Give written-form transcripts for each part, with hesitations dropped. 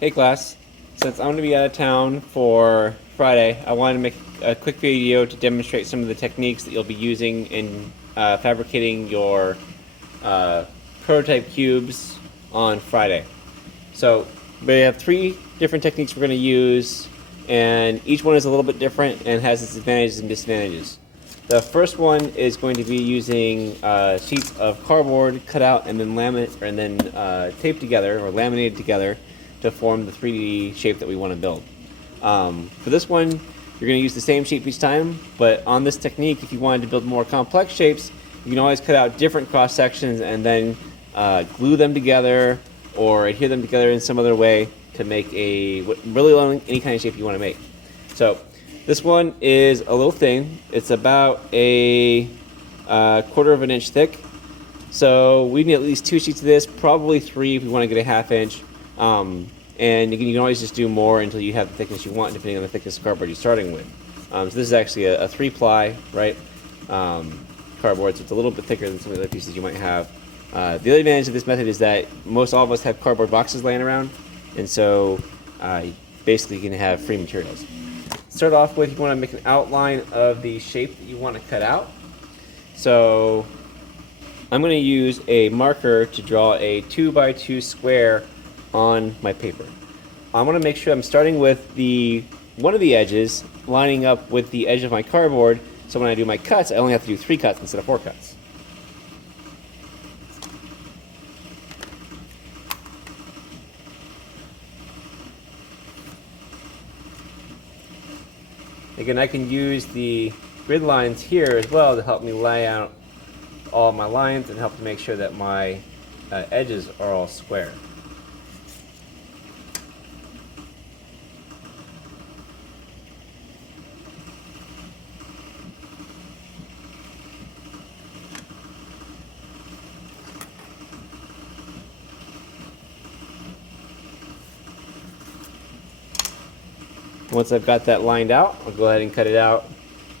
Hey class, since I'm going to be out of town for Friday, I wanted to make a quick video to demonstrate some of the techniques that you'll be using in fabricating your uh, prototype cubes on Friday. So we have 3 different techniques we're going to use, and each one is a little bit different and has its advantages and disadvantages. The first one is going to be using sheets of cardboard cut out and then taped together or laminated together to form the 3D shape that we want to build. For this one, you're going to use the same shape each time, but on this technique, if you wanted to build more complex shapes, you can always cut out different cross sections and then glue them together or adhere them together in some other way to make really any kind of shape you want to make. So this one is a little thin. It's about a 1/4 of an inch thick. So we need at least 2 sheets of this, probably 3 if we want to get a 1/2 inch. And you can always just do more until you have the thickness you want, depending on the thickness of cardboard you're starting with. So this is actually a 3-ply, right, cardboard, so it's a little bit thicker than some of the other pieces you might have. The other advantage of this method is that most all of us have cardboard boxes laying around, and so basically you can have free materials. Start off with, you want to make an outline of the shape that you want to cut out. So I'm going to use a marker to draw a 2x2 square on my paper. I want to make sure I'm starting with one of the edges lining up with the edge of my cardboard, so when I do my cuts, I only have to do 3 cuts instead of 4 cuts. Again, I can use the grid lines here as well to help me lay out all my lines and help to make sure that my edges are all square. Once I've got that lined out, I'll go ahead and cut it out.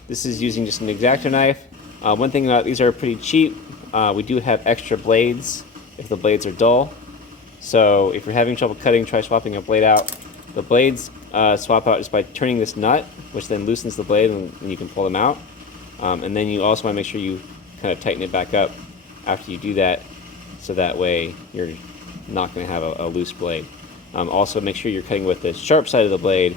This is using just an X-Acto knife. One thing about these are pretty cheap. We do have extra blades if the blades are dull. So if you're having trouble cutting, try swapping a blade out. The blades swap out just by turning this nut, which then loosens the blade and you can pull them out. And then you also want to make sure you kind of tighten it back up after you do that, so that way you're not going to have a loose blade. Also make sure you're cutting with the sharp side of the blade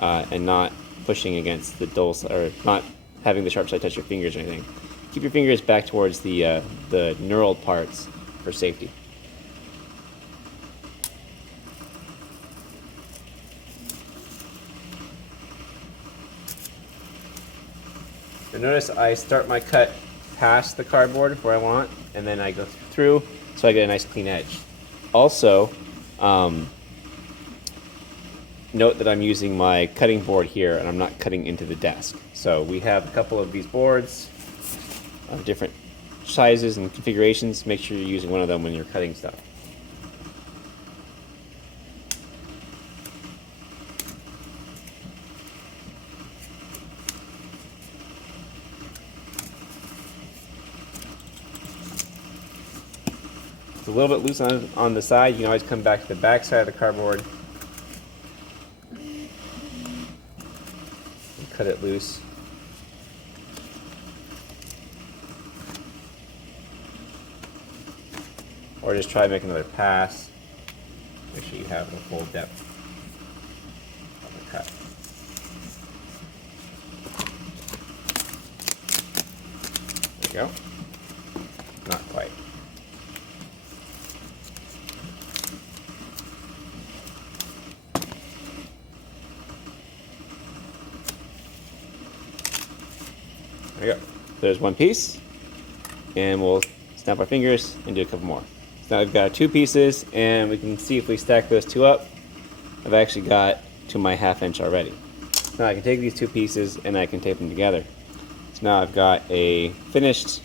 and not pushing against the dull side, or not having the sharp side touch your fingers or anything. Keep your fingers back towards the knurled parts for safety. Now notice I start my cut past the cardboard where I want, and then I go through so I get a nice clean edge. Also, note that I'm using my cutting board here and I'm not cutting into the desk. So we have a couple of these boards of different sizes and configurations. Make sure you're using one of them when you're cutting stuff. It's a little bit loose on the side. You can always come back to the back side of the cardboard cut it loose. Or just try to make another pass. Make sure you have the full depth of the cut. There you go. Not quite. There we go. There's one piece, and we'll snap our fingers and do a couple more. So now we've got 2 pieces, and we can see if we stack those 2 up, I've actually got to my 1/2 inch already. So now I can take these 2 pieces and I can tape them together. So now I've got a finished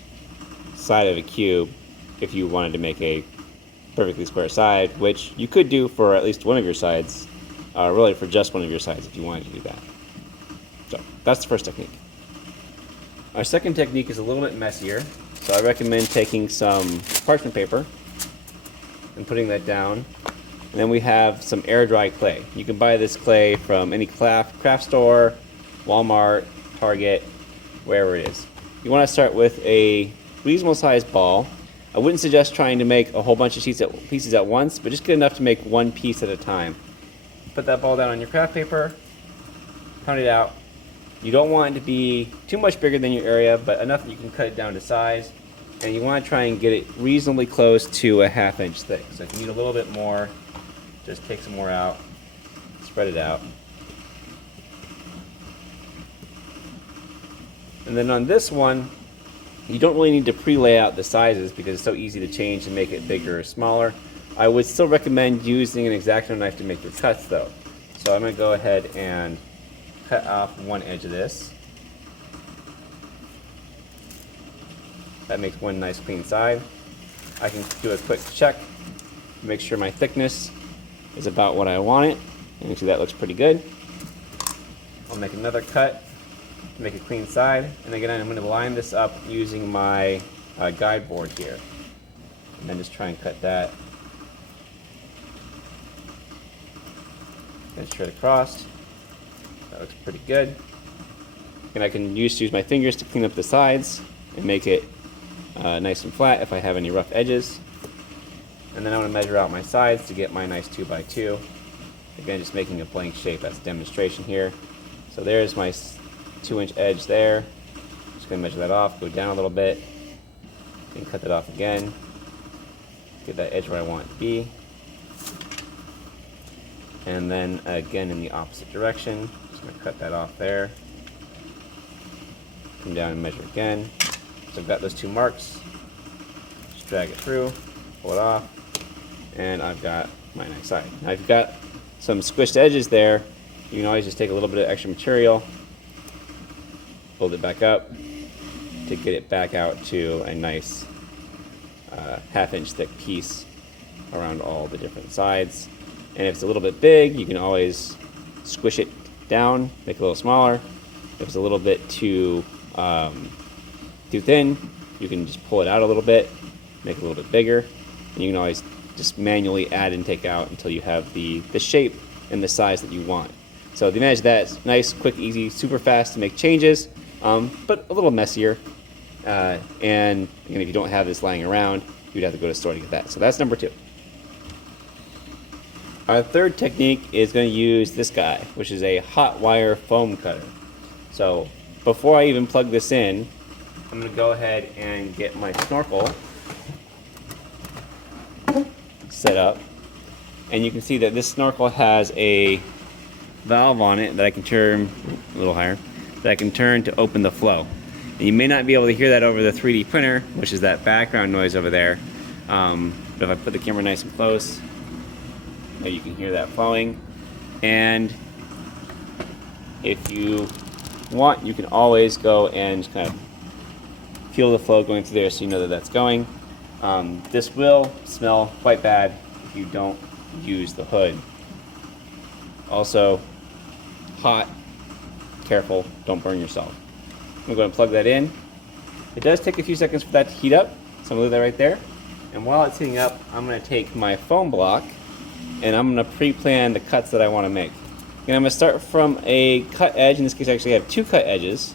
side of a cube if you wanted to make a perfectly square side, which you could do for at least one of your sides, really for just one of your sides if you wanted to do that. So that's the first technique. Our second technique is a little bit messier, so I recommend taking some parchment paper and putting that down And then we have some air dry clay. You can buy this clay from any craft store, Walmart, Target, wherever it is. You want to start with a reasonable sized ball. I wouldn't suggest trying to make a whole bunch of pieces at once, but just get enough to make one piece at a time. Put that ball down on your craft paper, pound it out. You don't want it to be too much bigger than your area, but enough that you can cut it down to size. And you want to try and get it reasonably close to a 1/2 inch thick. So if you need a little bit more, just take some more out, spread it out. And then on this one, you don't really need to pre-lay out the sizes because it's so easy to change and make it bigger or smaller. I would still recommend using an X-Acto knife to make your cuts though. So I'm going to go ahead and cut off one edge of this. That makes one nice clean side. I can do a quick check, make sure my thickness is about what I want it. And you can see that looks pretty good. I'll make another cut to make a clean side. And again, I'm going to line this up using my guide board here. And then just try and cut that. And straight across. That looks pretty good. And I can use my fingers to clean up the sides and make it nice and flat if I have any rough edges. And then I want to measure out my sides to get my nice 2x2. Again, just making a blank shape as a demonstration here. So there's my 2-inch edge there. Just going to measure that off, go down a little bit, and cut that off again. Get that edge where I want it to be. And then again in the opposite direction, just going to cut that off there. Come down and measure again. So I've got those 2 marks. Just drag it through, pull it off, and I've got my nice side. Now if you've got some squished edges there, you can always just take a little bit of extra material, fold it back up to get it back out to a nice 1/2 inch thick piece around all the different sides. And if it's a little bit big, you can always squish it down, make it a little smaller. If it's a little bit too thin, you can just pull it out a little bit, make it a little bit bigger, and you can always just manually add and take out until you have the shape and the size that you want. So the advantage of that is nice, quick, easy, super fast to make changes, but a little messier. And again, if you don't have this lying around, you'd have to go to the store to get that. So that's number 2. Our third technique is going to use this guy, which is a hot wire foam cutter. So before I even plug this in, I'm going to go ahead and get my snorkel set up. And you can see that this snorkel has a valve on it that I can turn a little higher, that I can turn to open the flow. And you may not be able to hear that over the 3D printer, which is that background noise over there. But if I put the camera nice and close, you can hear that flowing. And if you want, you can always go and kind of feel the flow going through there so you know that that's going. This will smell quite bad if you don't use the hood. Also, hot, careful, don't burn yourself. I'm going to plug that in. It does take a few seconds for that to heat up, so I'm going to leave that right there. And while it's heating up, I'm going to take my foam block and I'm going to pre-plan the cuts that I want to make. And I'm going to start from a cut edge. In this case, I actually have 2 cut edges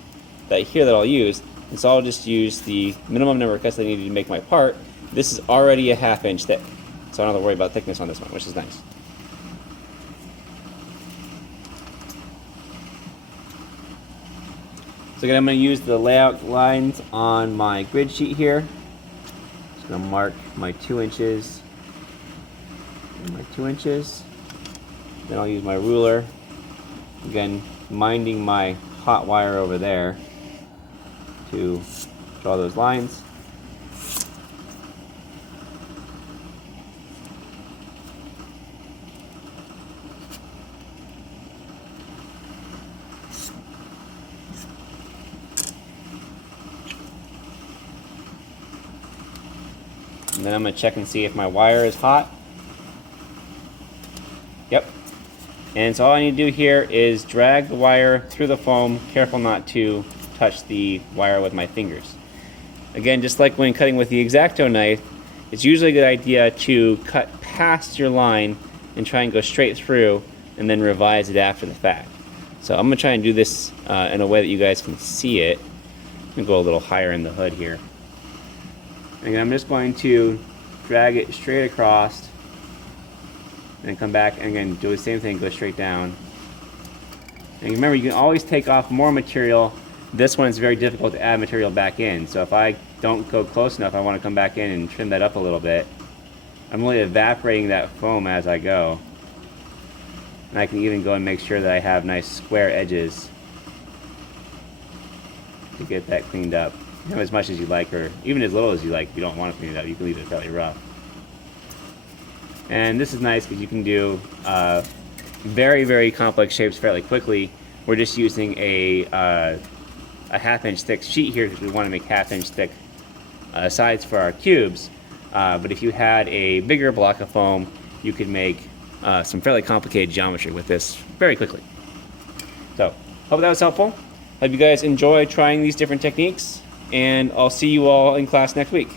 that I'll use. And so I'll just use the minimum number of cuts that I need to make my part. This is already a 1/2 inch thick, so I don't have to worry about thickness on this one, which is nice. So again, I'm going to use the layout lines on my grid sheet here. Just going to mark my 2 inches and my 2 inches. Then I'll use my ruler, again minding my hot wire over there to draw those lines. And then I'm going to check and see if my wire is hot. Yep. And so all I need to do here is drag the wire through the foam, careful not to touch the wire with my fingers. Again, just like when cutting with the X-Acto knife, it's usually a good idea to cut past your line and try and go straight through and then revise it after the fact. So I'm going to try and do this in a way that you guys can see it. I'm going to go a little higher in the hood here. And I'm just going to drag it straight across and then come back and again do the same thing, go straight down. And remember, you can always take off more material. This one's very difficult to add material back in. So if I don't go close enough, I want to come back in and trim that up a little bit. I'm really evaporating that foam as I go. And I can even go and make sure that I have nice square edges to get that cleaned up. You know, as much as you like, or even as little as you like. If you don't want to clean it up, you can leave it fairly rough. And this is nice because you can do very, very complex shapes fairly quickly. We're just using a 1/2 inch thick sheet here because we want to make 1/2 inch thick sides for our cubes. But if you had a bigger block of foam, you could make some fairly complicated geometry with this very quickly. So, hope that was helpful. Hope you guys enjoy trying these different techniques, and I'll see you all in class next week.